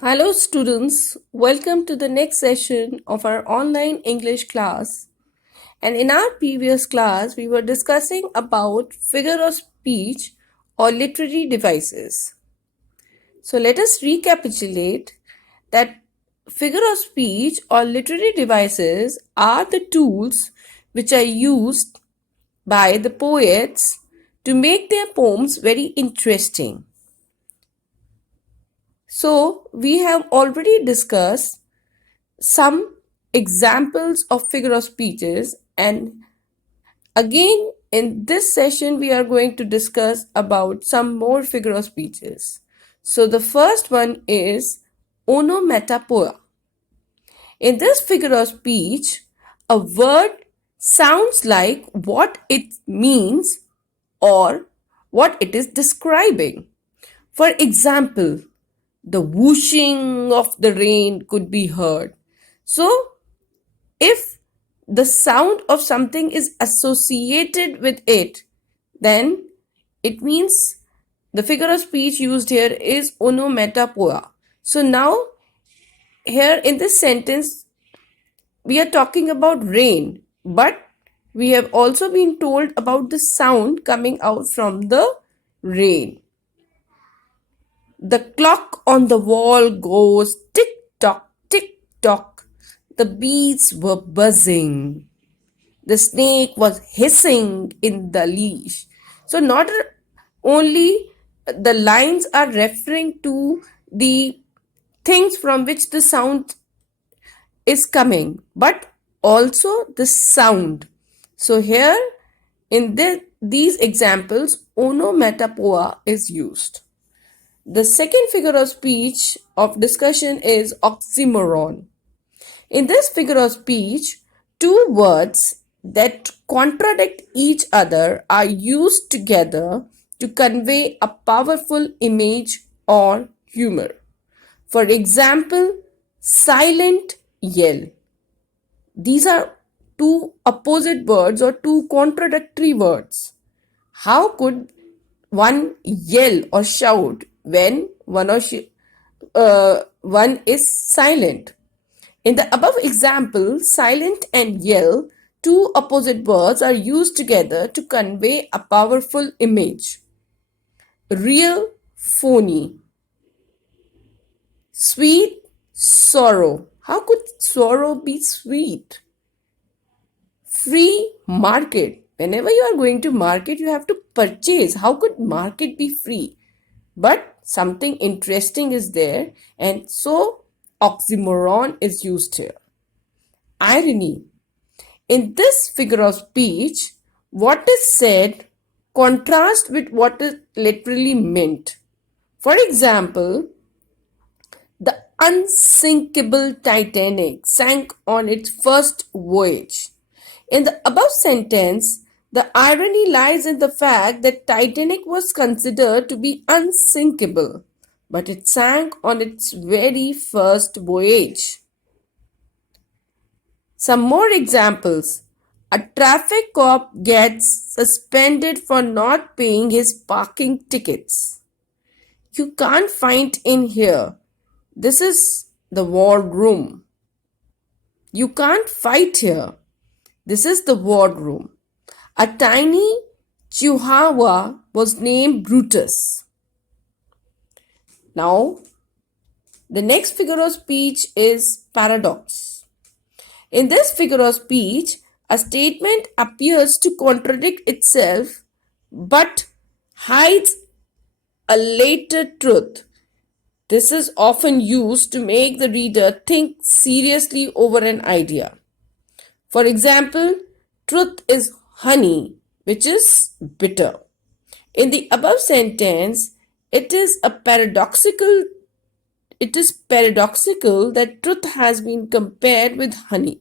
Hello students, welcome to the next session of our online English class. And in our previous class, we were discussing about figure of speech or literary devices. So let us recapitulate that figure of speech or literary devices are the tools which are used by the poets to make their poems very interesting. So we have already discussed some examples of figure of speeches, and again in this session we are going to discuss about some more figure of speeches. So the first one is onomatopoeia. In this figure of speech, a word sounds like what it means or what it is describing. For example, the whooshing of the rain could be heard. So if the sound of something is associated with it, then it means the figure of speech used here is onomatopoeia. So now here in this sentence we are talking about rain, but we have also been told about the sound coming out from the rain. The clock on the wall goes tick tock, tick tock. The bees were buzzing. The snake was hissing in the leash. So, not only the lines are referring to the things from which the sound is coming, but also the sound. So, here in these examples, onomatopoeia is used. The second figure of speech of discussion is oxymoron. In this figure of speech, two words that contradict each other are used together to convey a powerful image or humor. For example, silent yell. These are two opposite words or two contradictory words. How could one yell or shout when one is silent? In the above example, silent and yell, two opposite words, are used together to convey a powerful image. Real, phony. Sweet, sorrow. How could sorrow be sweet? Free, market. Whenever you are going to market, you have to purchase. How could market be free? But something interesting is there, and so oxymoron is used here. Irony. In this figure of speech, what is said contrasts with what is literally meant. For example, the unsinkable Titanic sank on its first voyage. In the above sentence, the irony lies in the fact that Titanic was considered to be unsinkable, but it sank on its very first voyage. Some more examples. A traffic cop gets suspended for not paying his parking tickets. You can't fight in here. This is the war room. You can't fight here. This is the war room. A tiny chihuahua was named Brutus. Now, the next figure of speech is paradox. In this figure of speech, a statement appears to contradict itself but hides a later truth. This is often used to make the reader think seriously over an idea. For example, truth is honey, which is bitter. In the above sentence, it is paradoxical that truth has been compared with honey,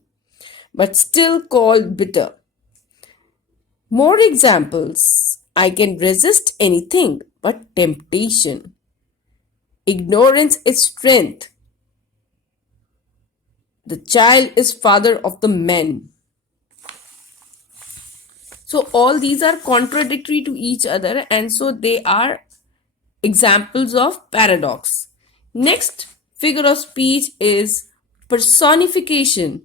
but still called bitter. More examples. I can resist anything but temptation. Ignorance is strength. The child is father of the man. So all these are contradictory to each other, and so they are examples of paradox. Next figure of speech is personification.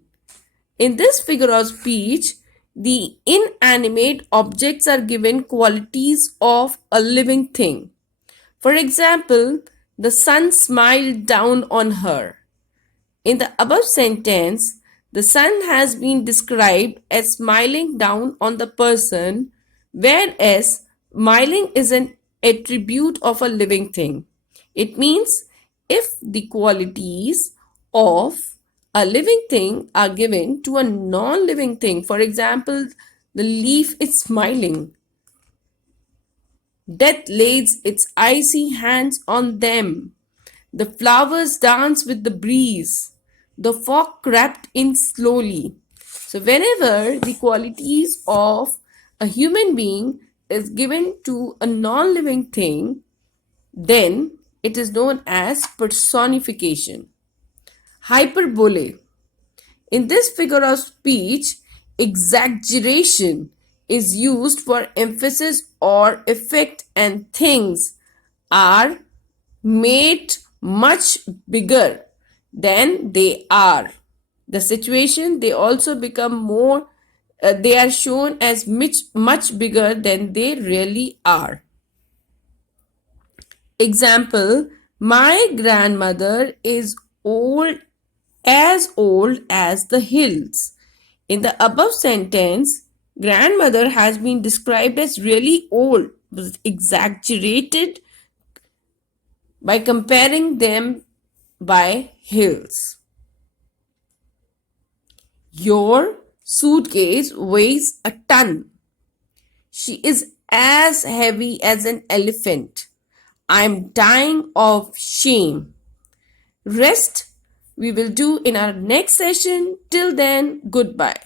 In this figure of speech, the inanimate objects are given qualities of a living thing. For example, the sun smiled down on her. In the above sentence, the sun has been described as smiling down on the person, whereas smiling is an attribute of a living thing. It means if the qualities of a living thing are given to a non-living thing, for example, the leaf is smiling, death lays its icy hands on them, the flowers dance with the breeze, the fog crept in slowly. So whenever the qualities of a human being is given to a non-living thing, then it is known as personification. Hyperbole. In this figure of speech, exaggeration is used for emphasis or effect, and things are made much bigger than they are. The situation, they also become more, they are shown as much bigger than they really are. Example, my grandmother is old as the hills. In the above sentence, grandmother has been described as really old, was exaggerated by comparing them by hills. Your suitcase weighs a ton. She is as heavy as an elephant. I'm dying of shame. Rest we will do in our next session. Till then, goodbye.